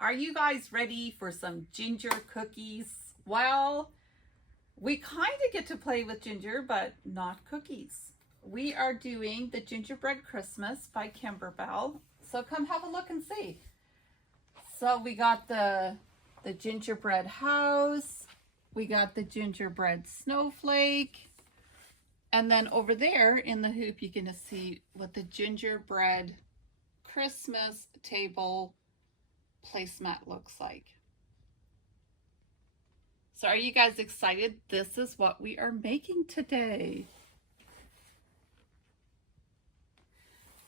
Are you guys ready for some ginger cookies? Well, we kind of get to play with ginger, but not cookies. We are doing the Gingerbread Christmas by Kimberbell. So come have a look and see. So we got the gingerbread house. We got the gingerbread snowflake. And then over there in the hoop, you're going to see what the gingerbread Christmas table placemat looks like. So are you guys excited? This is what we are making today.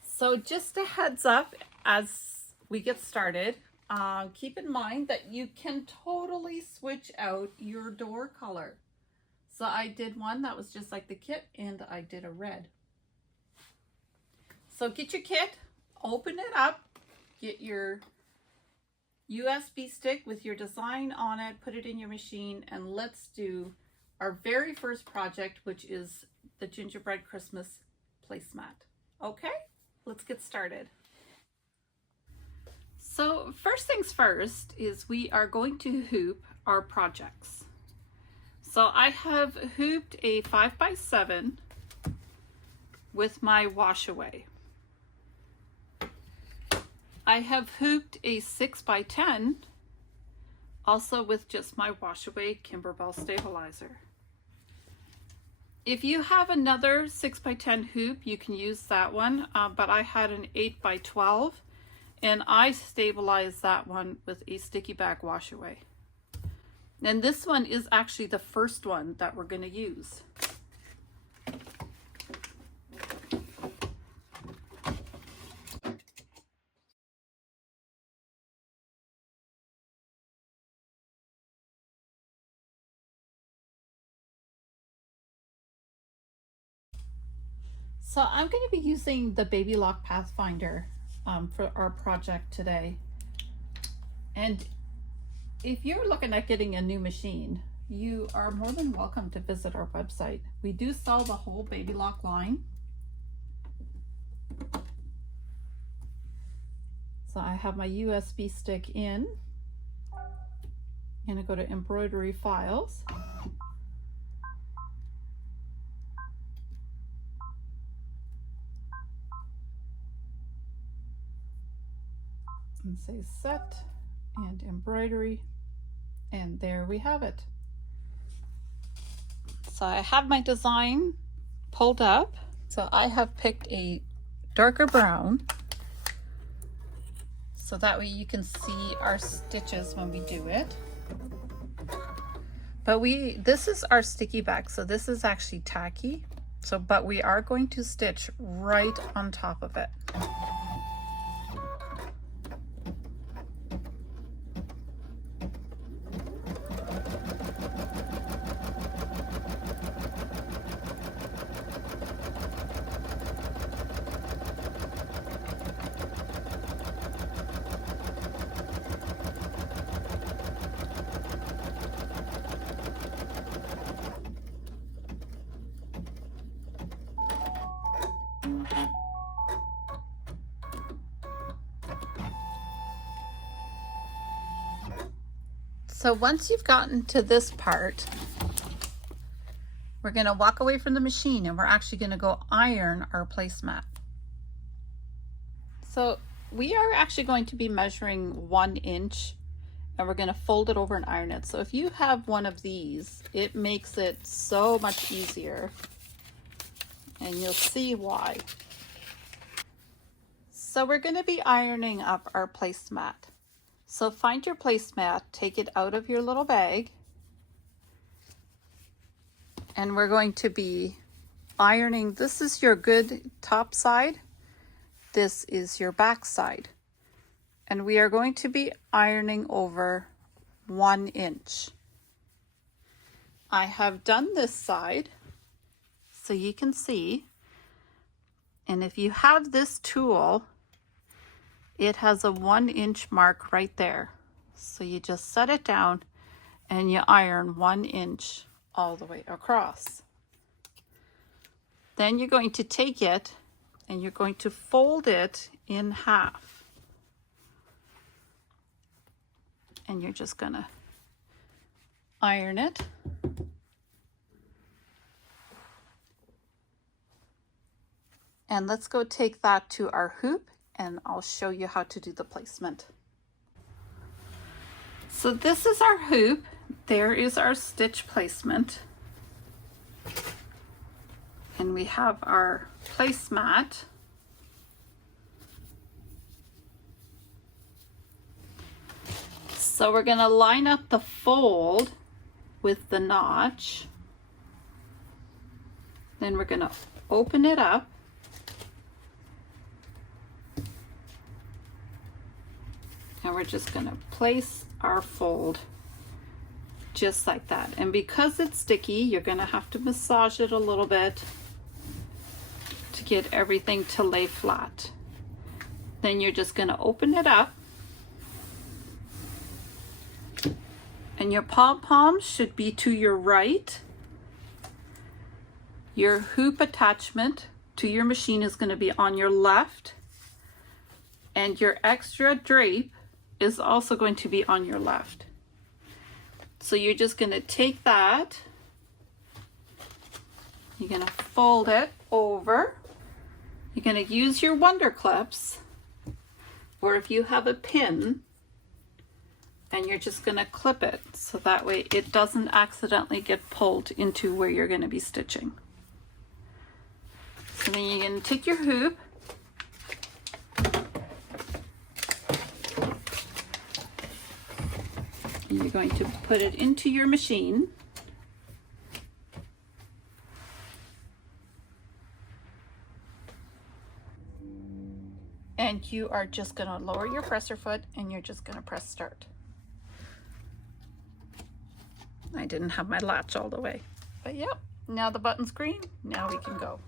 So just a heads up as we get started, keep in mind that you can totally switch out your door color. So I did one that was just like the kit, and I did a red. So get your kit, open it up, get your USB stick with your design on it, put it in your machine, and let's do our very first project, which is the Gingerbread Christmas placemat. Okay, let's get started. So first things first is we are going to hoop our projects. So I have hooped a 5x7 with my wash away. I have hooped a 6x10 also with just my wash away Kimberbell stabilizer. If you have another 6x10 hoop, you can use that one, but I had an 8x12 and I stabilized that one with a sticky back wash away. And this one is actually the first one that we're going to use. So I'm going to be using the Baby Lock Pathfinder for our project today. And if you're looking at getting a new machine, you are more than welcome to visit our website. We do sell the whole Baby Lock line. So I have my USB stick in. I'm going to go to embroidery files. And say set and embroidery, and there we have it. So I have my design pulled up. So I have picked a darker brown so that way you can see our stitches when we do it. But this is our sticky back, so this is actually tacky. But we are going to stitch right on top of it. So once you've gotten to this part, we're going to walk away from the machine and we're actually going to go iron our placemat. So we are actually going to be measuring 1 inch and we're going to fold it over and iron it. So if you have one of these, it makes it so much easier, and you'll see why. So we're going to be ironing up our placemat. So find your placemat, take it out of your little bag, and we're going to be ironing. This is your good top side. This is your back side. And we are going to be ironing over 1 inch. I have done this side so you can see. And if you have this tool, it has a 1 inch mark right there. So you just set it down and you iron 1 inch all the way across. Then you're going to take it and you're going to fold it in half. and you're just gonna iron it. And let's go take that to our hoop and I'll show you how to do the placement. So this is our hoop. There is our stitch placement. And we have our placemat. So we're gonna line up the fold with the notch. Then we're gonna open it up. And we're just gonna place our fold just like that. And because it's sticky, you're gonna have to massage it a little bit to get everything to lay flat. Then you're just gonna open it up. And your pom-poms should be to your right. Your hoop attachment to your machine is gonna be on your left. And your extra drape is also going to be on your left. So you're just gonna take that, you're gonna fold it over, you're gonna use your wonder clips, or if you have a pin, and you're just gonna clip it so that way it doesn't accidentally get pulled into where you're gonna be stitching. So then you're gonna take your hoop, you're going to put it into your machine. And you are just going to lower your presser foot and you're just going to press start. I didn't have my latch all the way, but yep, now the button's green, now we can go.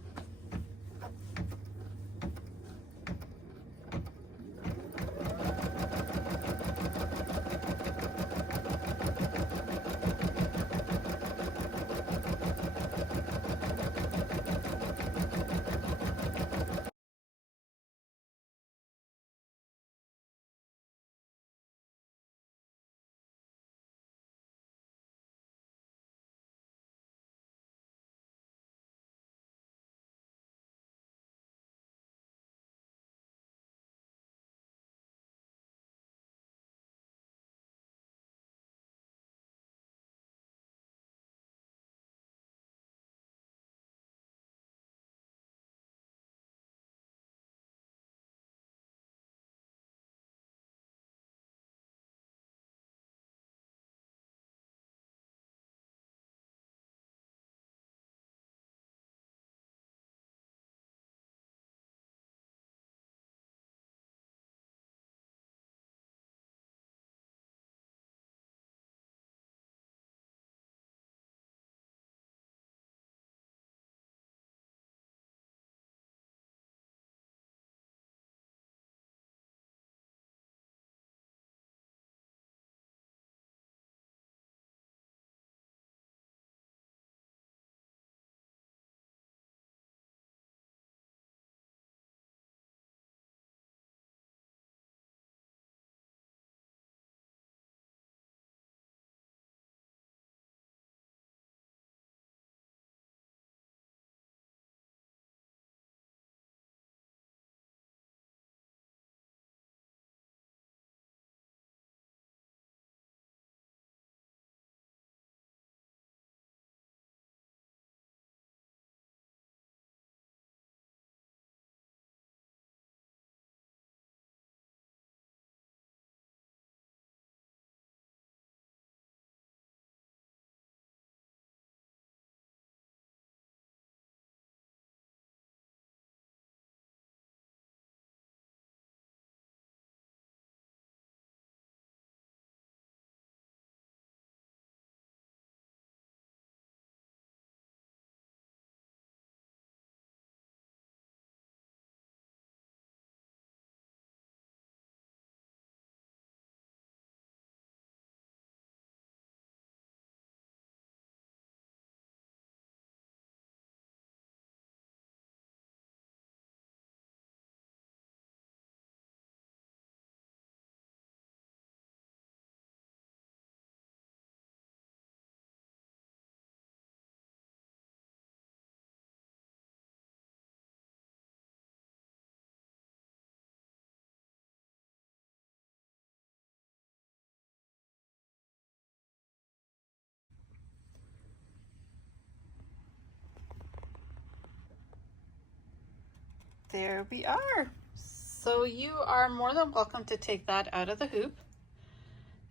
There we are. So you are more than welcome to take that out of the hoop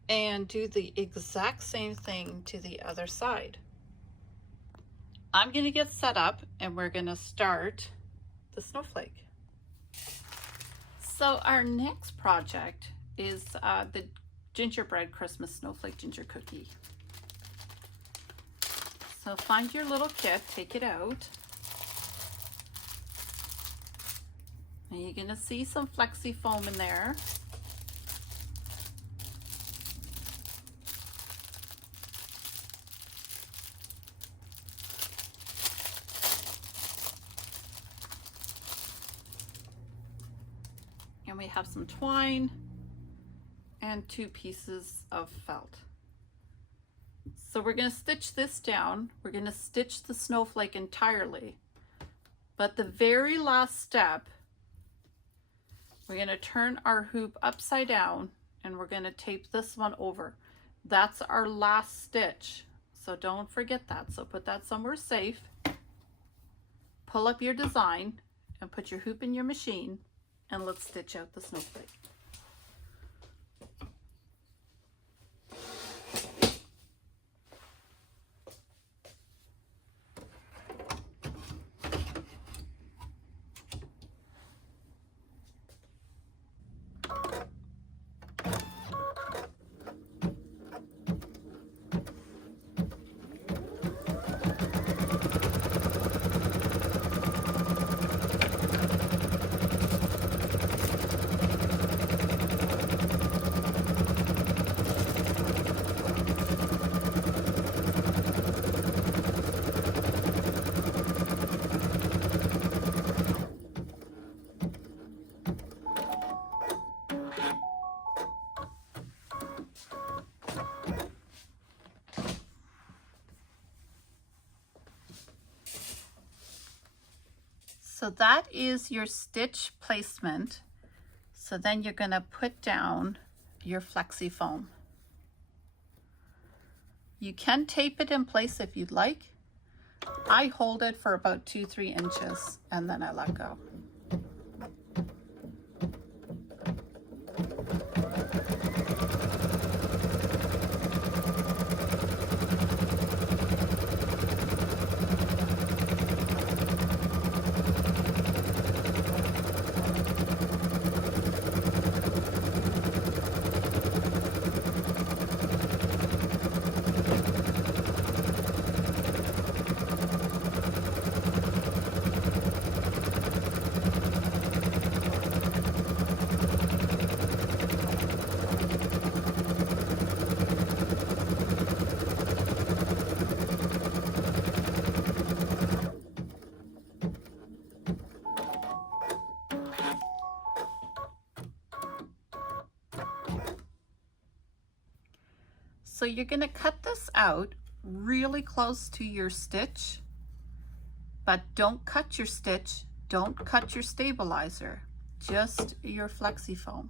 and do the exact same thing to the other side. I'm going to get set up and we're going to start the snowflake. So our next project is the Gingerbread Christmas Snowflake Ginger Cookie. So find your little kit, take it out. And you're going to see some flexi foam in there. And we have some twine and 2 pieces of felt. So we're going to stitch this down. We're going to stitch the snowflake entirely. But the very last step, we're going to turn our hoop upside down and we're going to tape this one over. That's our last stitch. So don't forget that. So put that somewhere safe. Pull up your design and put your hoop in your machine and let's stitch out the snowflake. So that is your stitch placement. So then you're going to put down your flexi foam. You can tape it in place if you'd like. I hold it for about 2-3 inches and then I let go. So you're going to cut this out really close to your stitch, but don't cut your stitch, don't cut your stabilizer, just your flexi foam.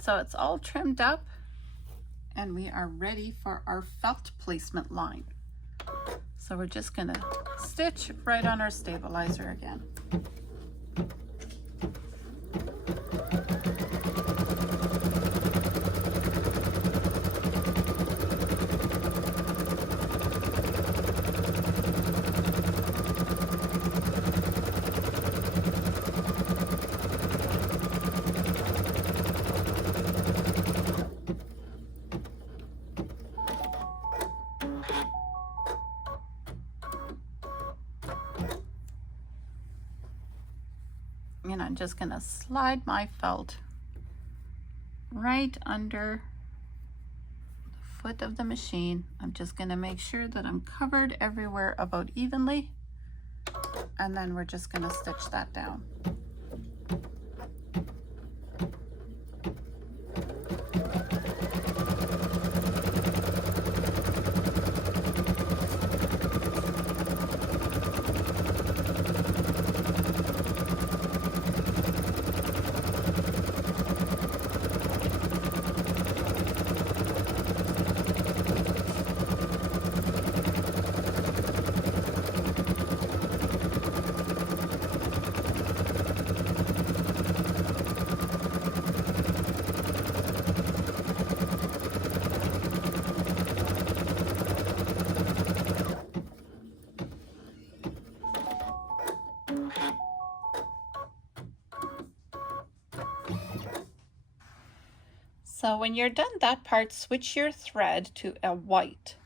So it's all trimmed up and we are ready for our felt placement line. So we're just going to stitch right on our stabilizer again. And I'm just going to slide my felt right under the foot of the machine. I'm just going to make sure that I'm covered everywhere about evenly, and then we're just going to stitch that down. So when you're done that part, switch your thread to a white.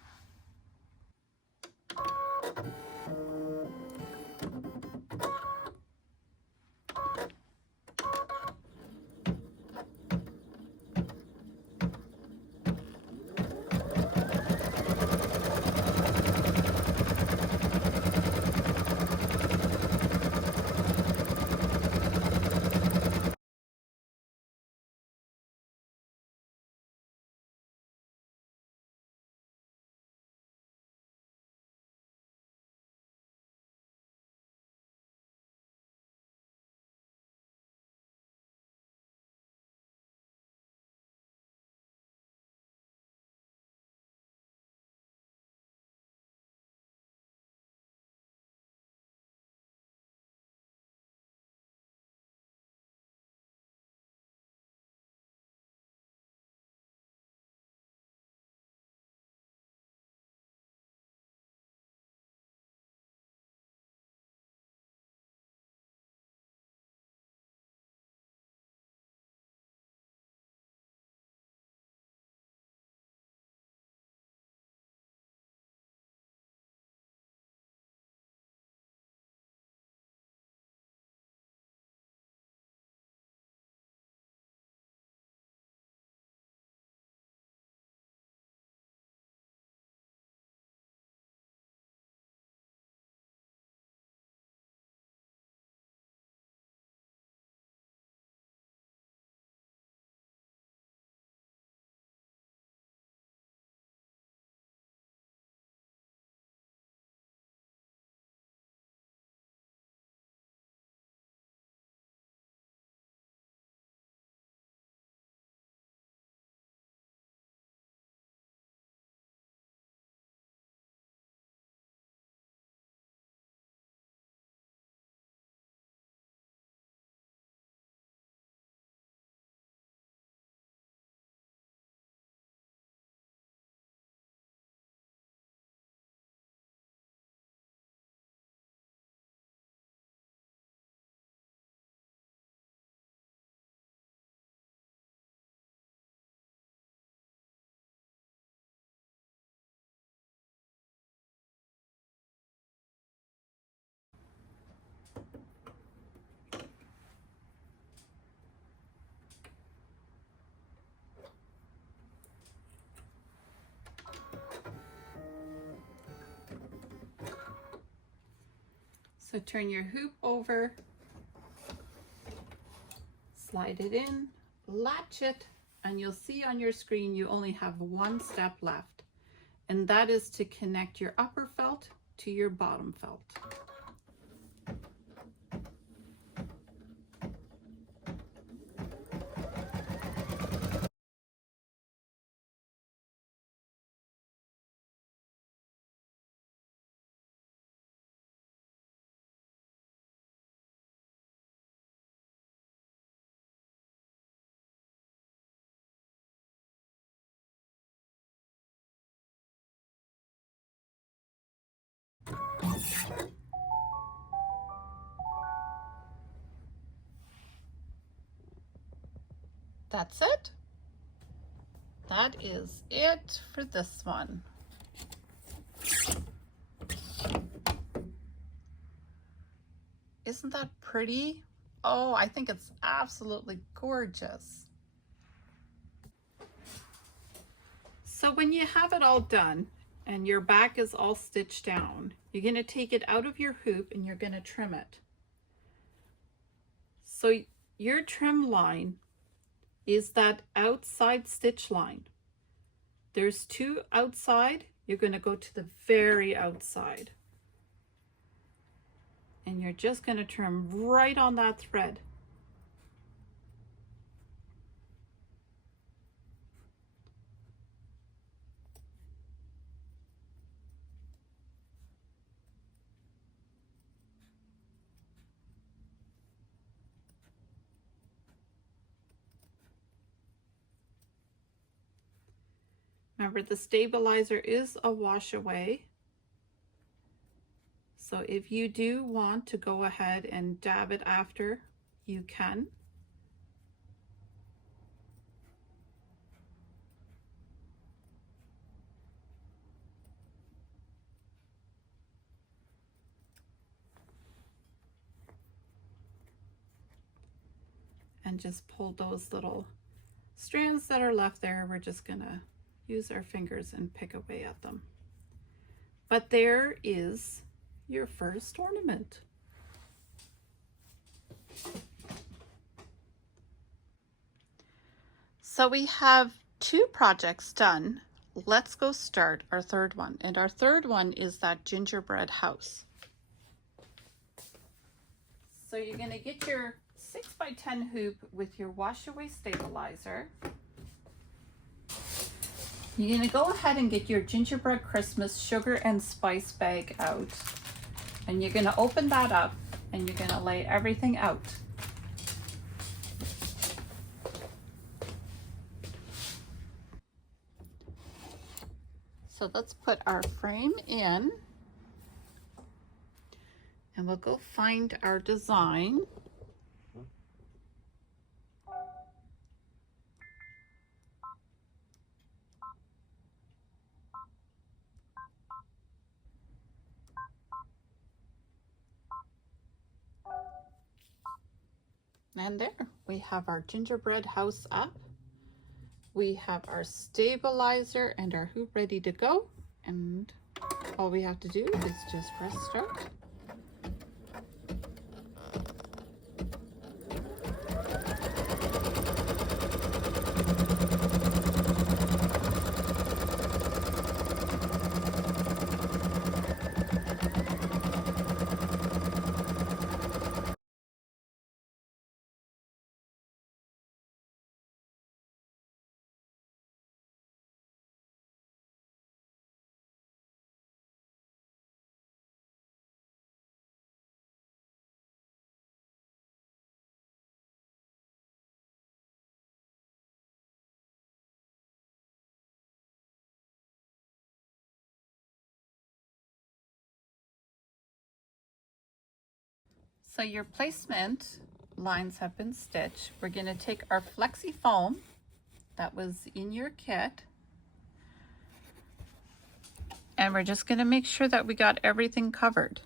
So turn your hoop over, slide it in, latch it, and you'll see on your screen you only have one step left, and that is to connect your upper felt to your bottom felt. That's it. That is it for this one. Isn't that pretty? Oh, I think it's absolutely gorgeous. So when you have it all done and your back is all stitched down, you're going to take it out of your hoop and you're going to trim it. So your trim line is that outside stitch line. There's two outside. You're going to go to the very outside. And you're just going to trim right on that thread. Remember, the stabilizer is a wash away. So if you do want to go ahead and dab it after, you can. And just pull those little strands that are left there. We're just gonna use our fingers and pick away at them. But there is your first ornament. So we have two projects done. Let's go start our third one. And our third one is that gingerbread house. So you're gonna get your 6x10 hoop with your wash away stabilizer. You're gonna go ahead and get your Gingerbread Christmas sugar and spice bag out. And you're gonna open that up and you're gonna lay everything out. So let's put our frame in and we'll go find our design. And there we have our gingerbread house up. We have our stabilizer and our hoop ready to go. And all we have to do is just press start. So your placement lines have been stitched. We're going to take our flexi foam that was in your kit and we're just going to make sure that we got everything covered.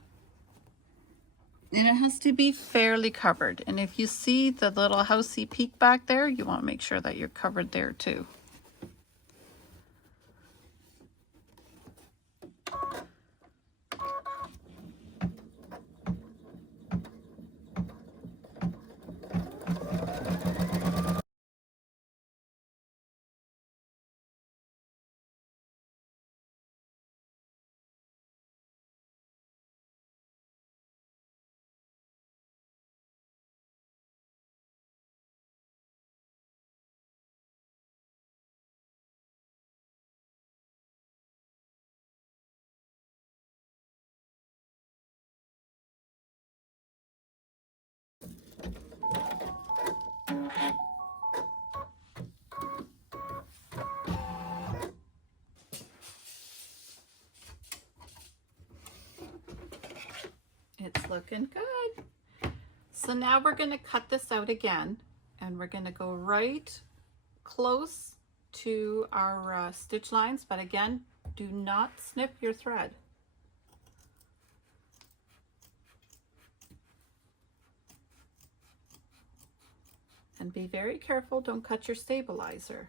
And it has to be fairly covered. And if you see the little housey peak back there, you want to make sure that you're covered there too. It's looking good. So now we're going to cut this out again and we're going to go right close to our stitch lines, but again, do not snip your thread. And be very careful, don't cut your stabilizer.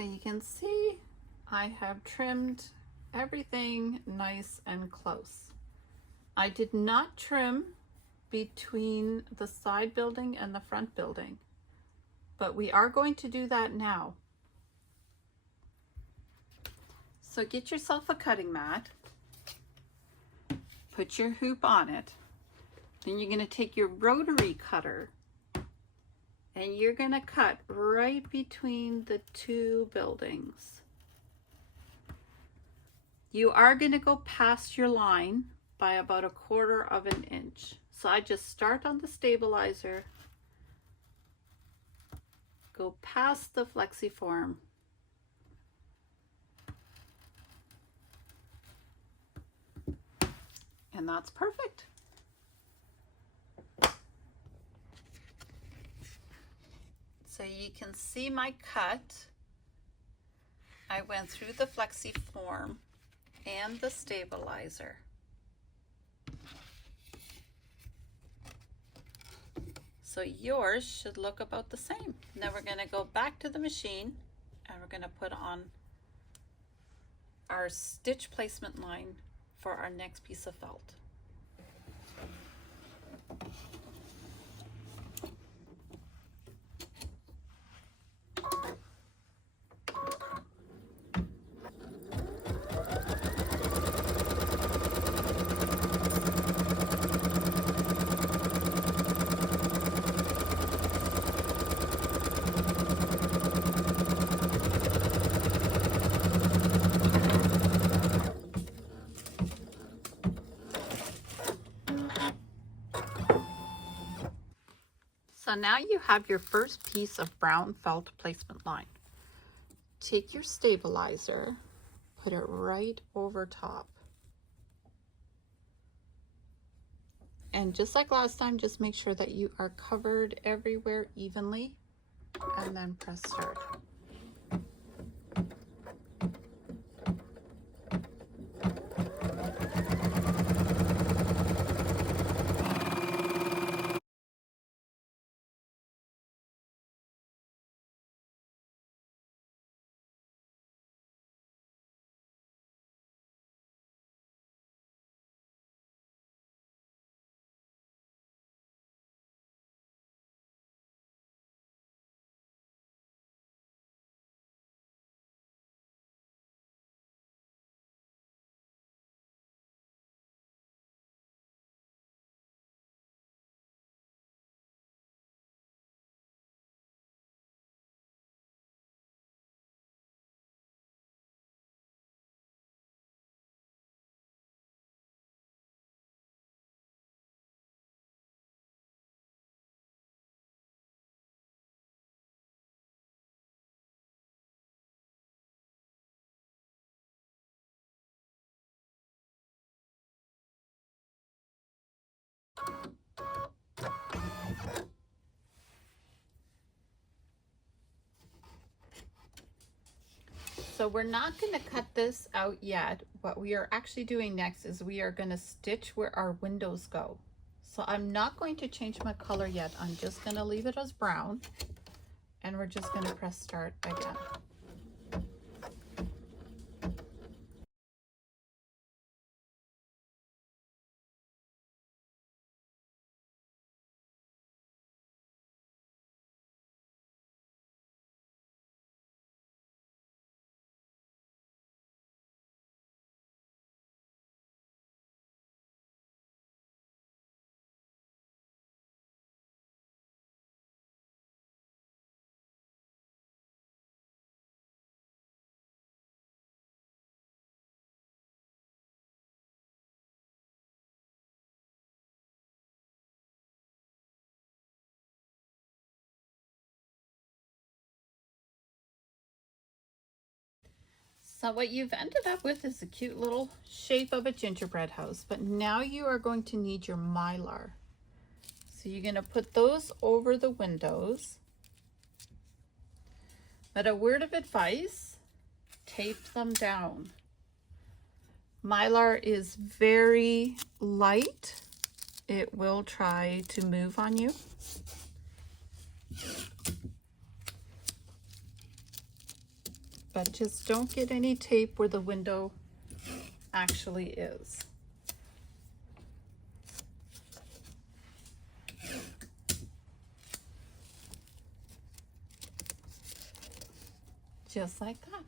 So you can see I have trimmed everything nice and close. I did not trim between the side building and the front building, but we are going to do that now. So get yourself a cutting mat, put your hoop on it, then you're going to take your rotary cutter and you're going to cut right between the two buildings. You are going to go past your line by about 1/4 of an inch. So I just start on the stabilizer, go past the flexiform, and that's perfect. So you can see my cut. I went through the flexiform and the stabilizer. So yours should look about the same. Now we're going to go back to the machine and we're going to put on our stitch placement line for our next piece of felt. So now you have your first piece of brown felt placement line. Take your stabilizer, put it right over top. And just like last time, just make sure that you are covered everywhere evenly and then press start. So we're not going to cut this out yet. What we are actually doing next is we are going to stitch where our windows go. So I'm not going to change my color yet. I'm just going to leave it as brown and we're just going to press start again. So what you've ended up with is a cute little shape of a gingerbread house, but now you are going to need your mylar. So you're going to put those over the windows. But a word of advice, tape them down. Mylar is very light. It will try to move on you. but just don't get any tape where the window actually is. Just like that.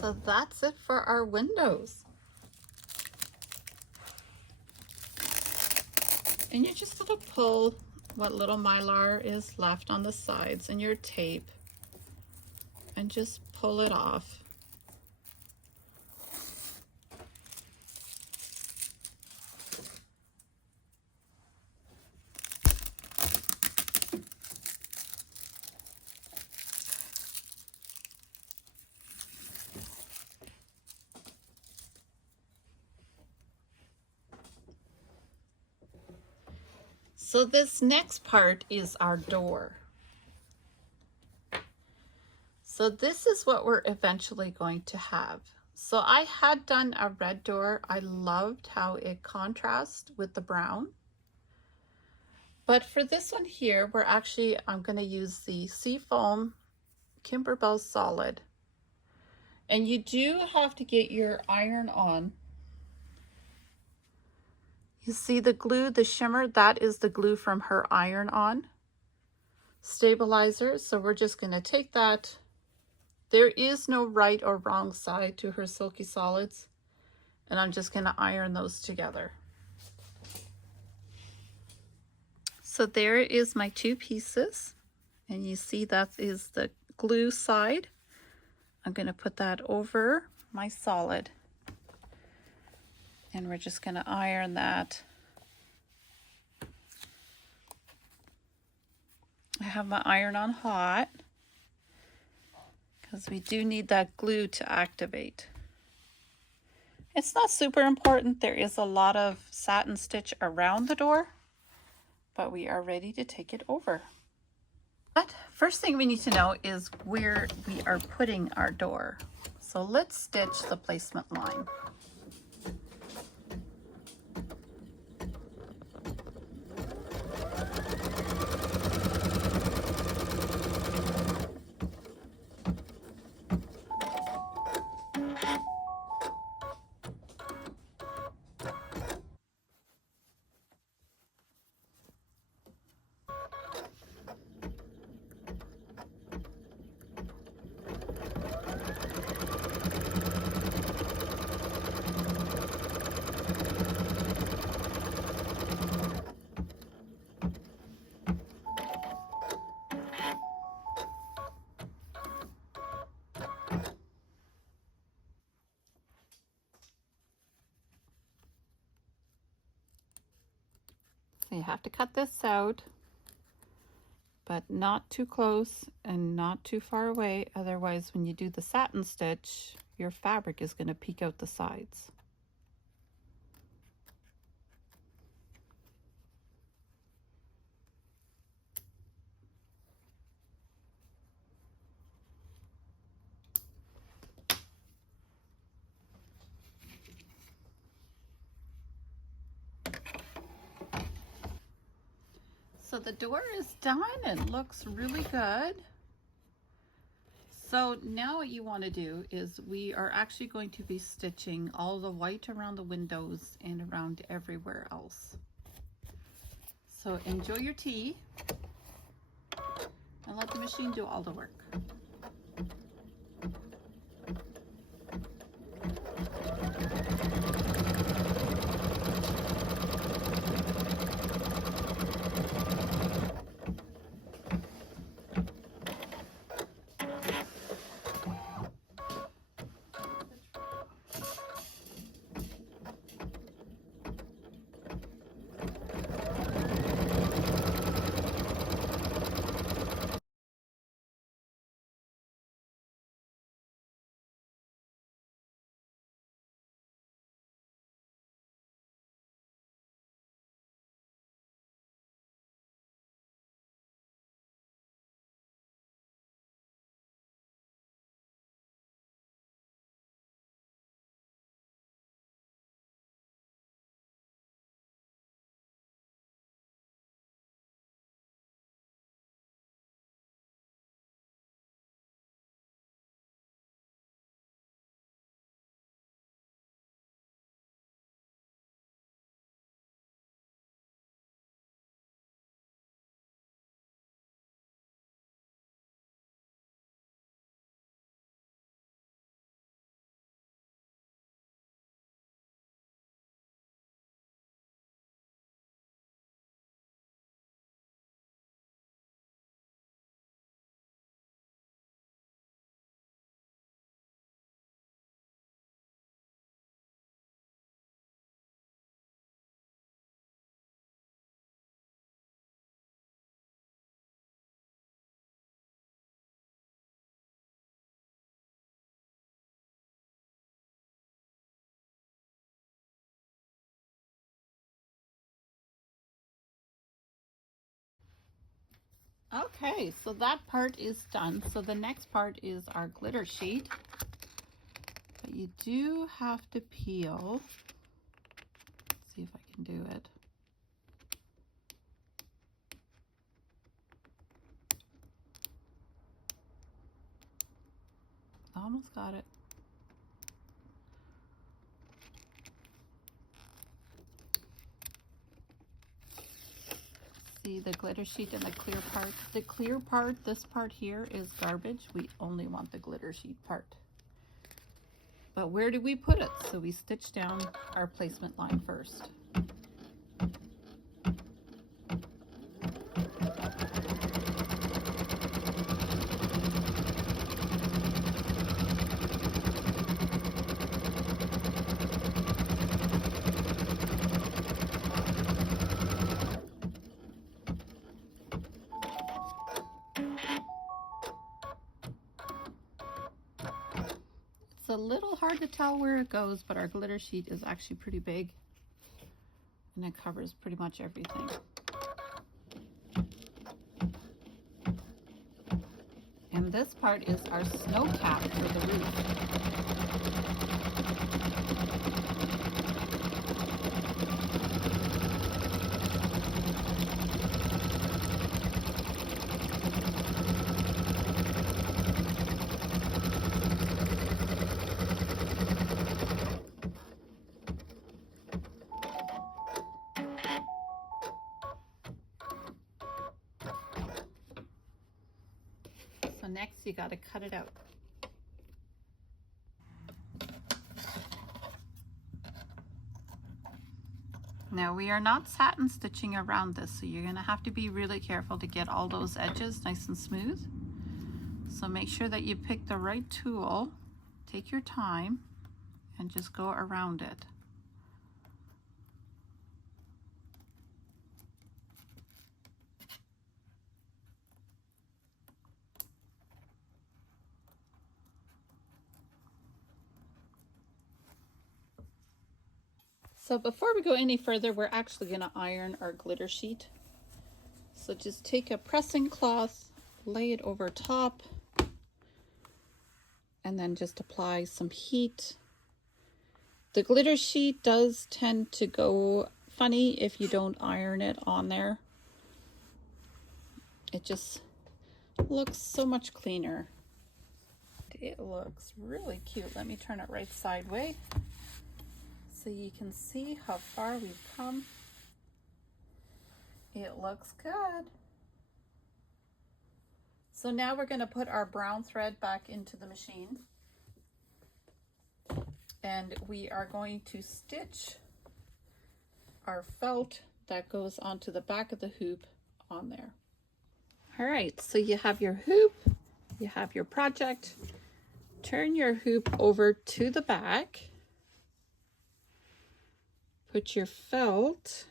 So that's it for our windows. And you're just going to pull what little mylar is left on the sides and your tape and just pull it off. So this next part is our door. So this is what we're eventually going to have. So I had done a red door. I loved how it contrasts with the brown. But for this one here, I'm going to use the Seafoam Kimberbell Solid. And you do have to get your iron on. You see the glue, the shimmer, that is the glue from her iron-on stabilizer. So we're just going to take that. There is no right or wrong side to her Silky Solids. And I'm just going to iron those together. So there is my two pieces. And you see that is the glue side. I'm going to put that over my solid. And we're just going to iron that. I have my iron on hot because we do need that glue to activate. It's not super important. There is a lot of satin stitch around the door, but we are ready to take it over. But first thing we need to know is where we are putting our door. So let's stitch the placement line. So you have to cut this out, but not too close and not too far away. Otherwise, when you do the satin stitch, your fabric is going to peek out the sides. So the door is done and looks really good. So now what you want to do is we are actually going to be stitching all the white around the windows and around everywhere else. So enjoy your tea and let the machine do all the work. Okay, so that part is done. So the next part is our glitter sheet. But you do have to peel. Let's see if I can do it. Almost got it. See the glitter sheet and the clear part. The clear part, this part here, is garbage. We only want the glitter sheet part. But where do we put it? So we stitch down our placement line first. It's a little hard to tell where it goes, but our glitter sheet is actually pretty big and it covers pretty much everything. And this part is our snow cap for the roof. So next you got to cut it out. Now we are not satin stitching around this, so you're going to have to be really careful to get all those edges nice and smooth. So make sure that you pick the right tool, take your time, and just go around it. So before we go any further, we're actually going to iron our glitter sheet. So just take a pressing cloth, lay it over top, and then just apply some heat. The glitter sheet does tend to go funny if you don't iron it on there. It just looks so much cleaner. It looks really cute. Let me turn it right sideways so you can see how far we've come. It looks good. So now we're going to put our brown thread back into the machine, and we are going to stitch our felt that goes onto the back of the hoop on there. All right, so you have your hoop, you have your project. Turn your hoop over to the back. Put your felt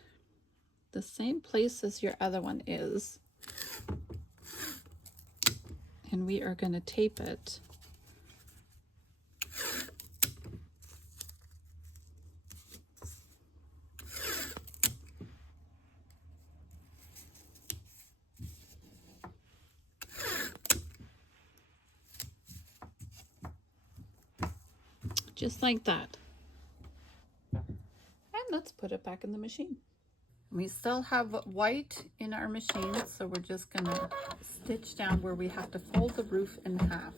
the same place as your other one is. And we are going to tape it. Just like that. And let's put it back in the machine. We still have white in our machine, so we're just gonna stitch down where we have to fold the roof in half.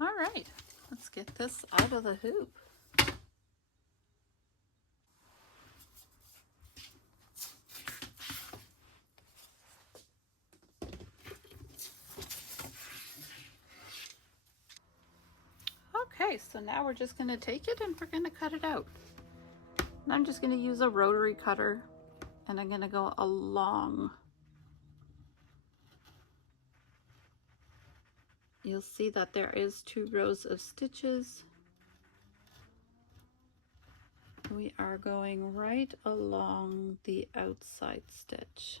All right, let's get this out of the hoop. Okay, so now we're just going to take it and we're going to cut it out. And I'm just going to use a rotary cutter and I'm going to go along. You'll see that there is 2 rows of stitches. We are going right along the outside stitch.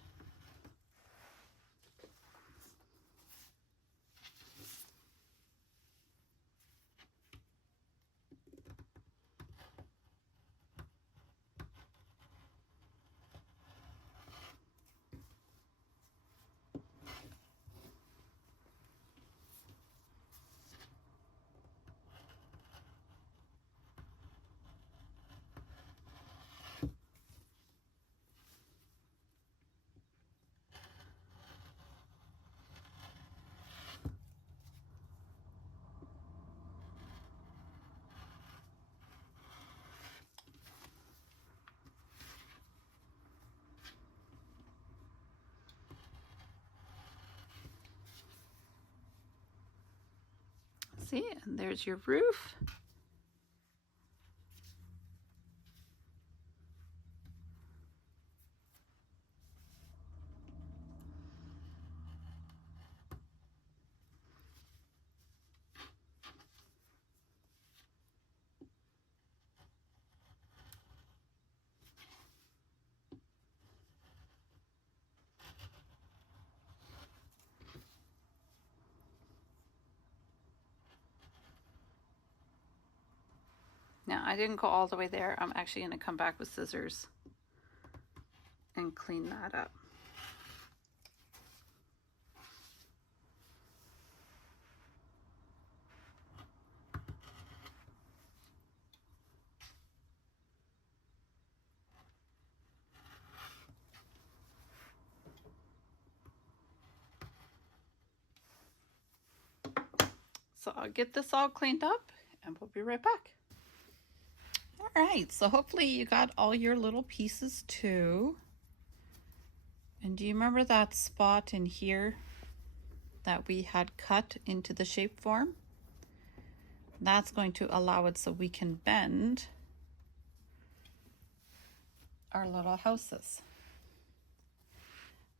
See, and there's your roof. Now, I didn't go all the way there. I'm actually going to come back with scissors and clean that up. So I'll get this all cleaned up and we'll be right back. All right, so hopefully you got all your little pieces too. And do you remember that spot in here that we had cut into the shape form? That's going to allow it so we can bend our little houses.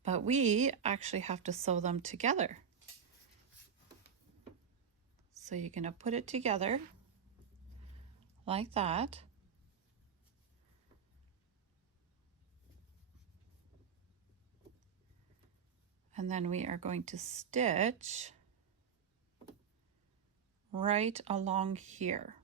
But we actually have to sew them together. So you're going to put it together like that. And then we are going to stitch right along here.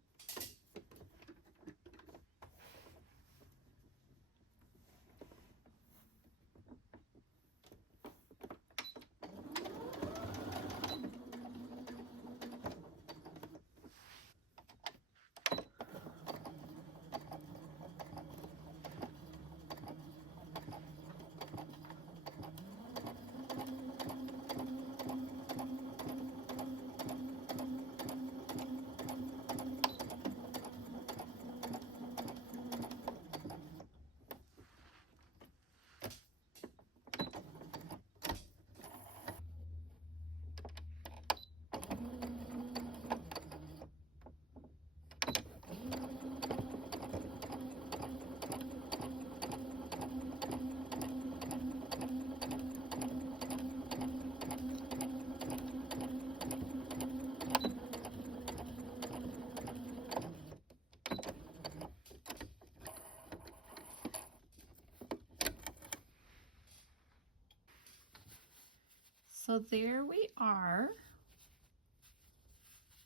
So there we are.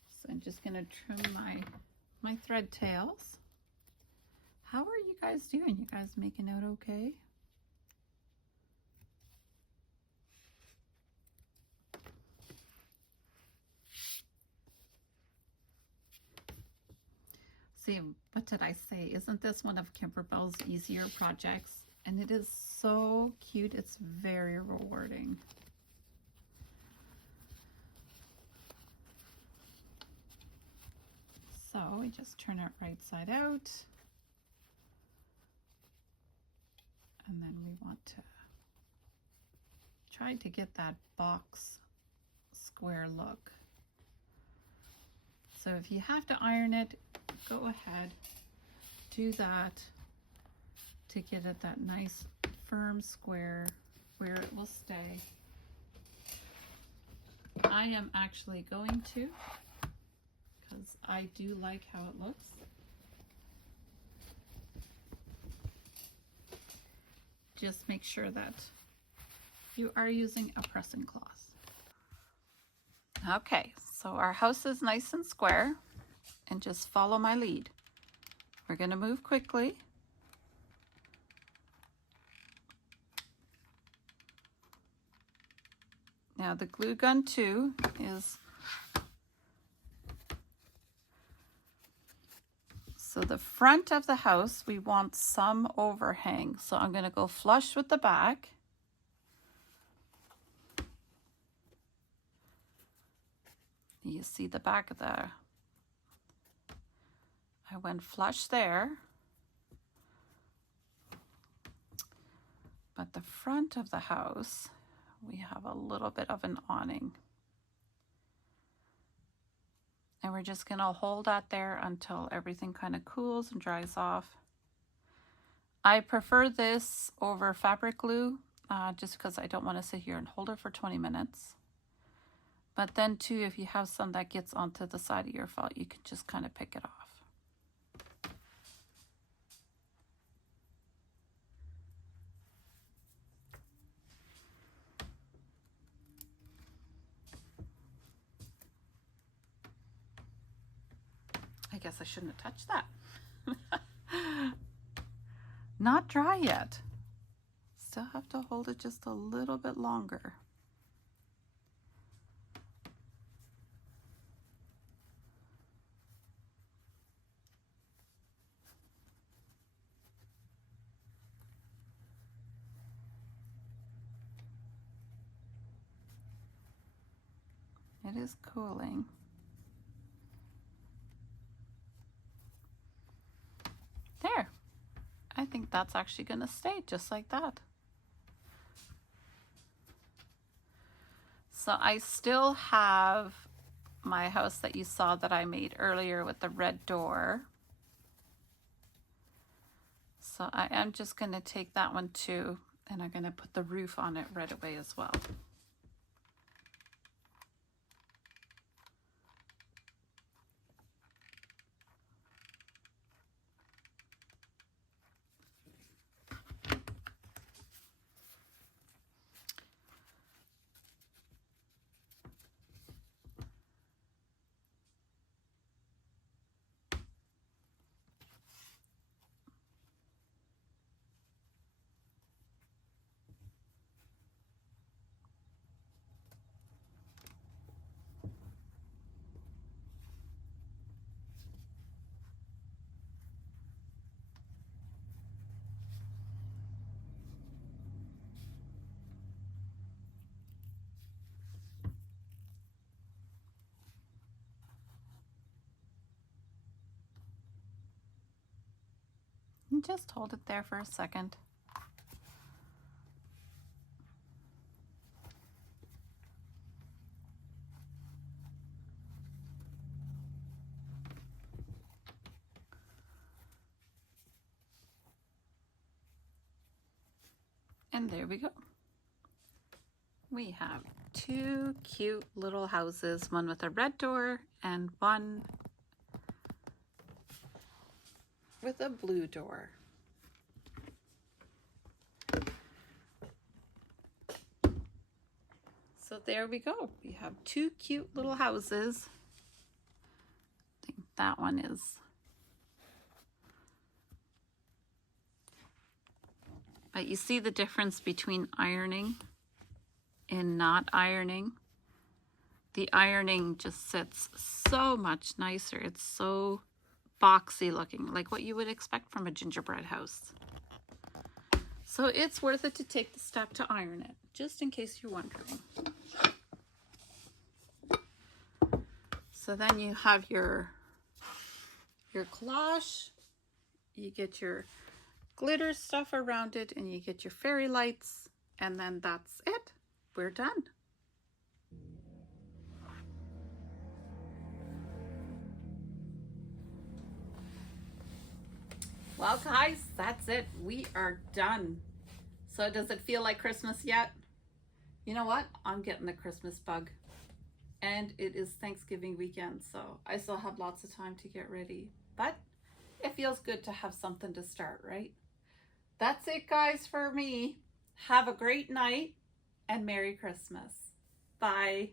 So I'm just going to trim my thread tails. How are you guys doing? You guys making out okay? See, what did I say? Isn't this one of Kimberbell's easier projects? And it is so cute. It's very rewarding. So we just turn it right side out. And then we want to try to get that box square look. So if you have to iron it, go ahead, do that to get it that nice firm square where it will stay. I am actually going to, because I do like how it looks. Just make sure that you are using a pressing cloth. Okay, so our house is nice and square, and just follow my lead. We're going to move quickly. Now the glue gun too is, so the front of the house, we want some overhang. So I'm going to go flush with the back. You see the back of the, I went flush there. But the front of the house, we have a little bit of an awning. And we're just gonna hold that there until everything kind of cools and dries off. I prefer this over fabric glue, just because I don't want to sit here and hold it for 20 minutes. But then too, if you have some that gets onto the side of your felt, you can just kind of pick it off. I guess I shouldn't have touched that. Not dry yet. Still have to hold it just a little bit longer. It is cooling. There. I think that's actually going to stay just like that. So I still have my house that you saw that I made earlier with the red door. So I am just going to take that one too, and I'm going to put the roof on it right away as well. And just hold it there for a second. And there we go. We have two cute little houses, one with a red door and one with a blue door. So there we go. We have two cute little houses. I think that one is. But you see the difference between ironing and not ironing. The ironing just sits so much nicer. It's so boxy looking, like what you would expect from a gingerbread house. So it's worth it to take the step to iron it, just in case you're wondering. So then you have your collage, you get your glitter stuff around it, and you get your fairy lights, and then that's it. We're done. Well, guys, that's it. We are done. So does it feel like Christmas yet? You know what? I'm getting the Christmas bug. And it is Thanksgiving weekend, so I still have lots of time to get ready. But it feels good to have something to start, right? That's it, guys, for me. Have a great night and Merry Christmas. Bye.